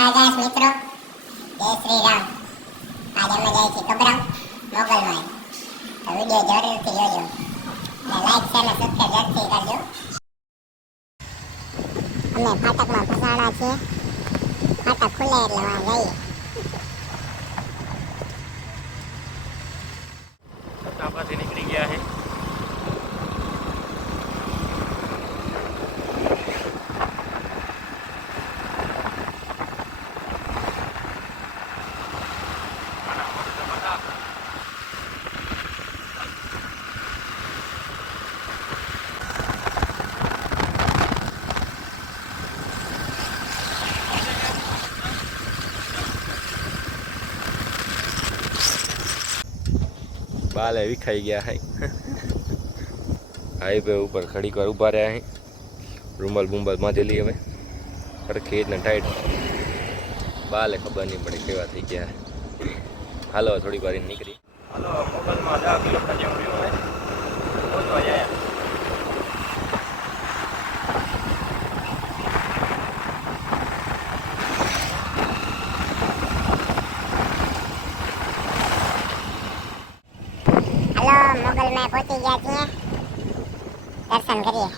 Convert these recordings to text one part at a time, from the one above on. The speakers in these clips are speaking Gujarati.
જય મિત્રો, જય શ્રી રામ. આજે અમે જાય છે કબરમ મોગલમાં. તો વિડીયો જરૂરથી જોજો અને લાઈક શેર અને સબસ્ક્રાઇબ જરૂરથી કરજો. અમે ફાટકમાં ફસાણા છીએ. ફાટક ખુલે એટલે વાં જઈએ. ટાંકાથી નીકળી ગયા છે. बाले विखाई गया है। हाईवे ऊपर खड़ी कर उभा रहा है। रूमल बुम्बल माधेली हमें खेत ने टाइट बाले खबर नहीं पड़ी केवा थी गया है। हालो थोड़ी बार निकली हालो मोबाइल में 10 किलोमीटर जेवुं રહ્યું है પહોંચવા જાય મોગલ में पहुंची गया છીએ. दर्शन करिए.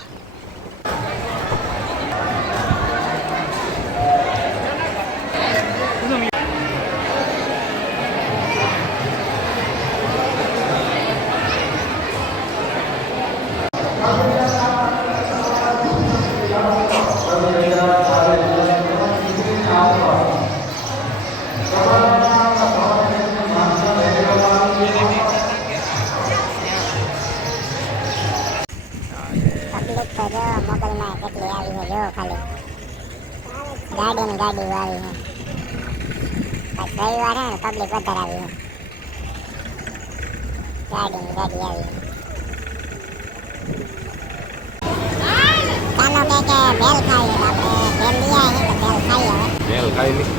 तो जो मोगल में કેટલી આવી છે જો ખાલી ગાડી ની ગાડી આવી છે. બસ રવિવાર હે ને પબ્લિક વધારે આવી છે. ગાડી ની ગાડી આવી છે. કાનો કે ભેલ ખાવી આપણે ભેલ લઈ આવી તો ભેલ ખાઈ હવે. ભેલ ખાઈ લી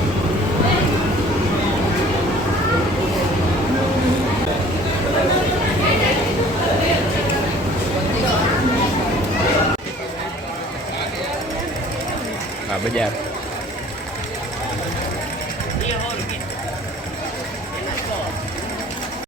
બજાર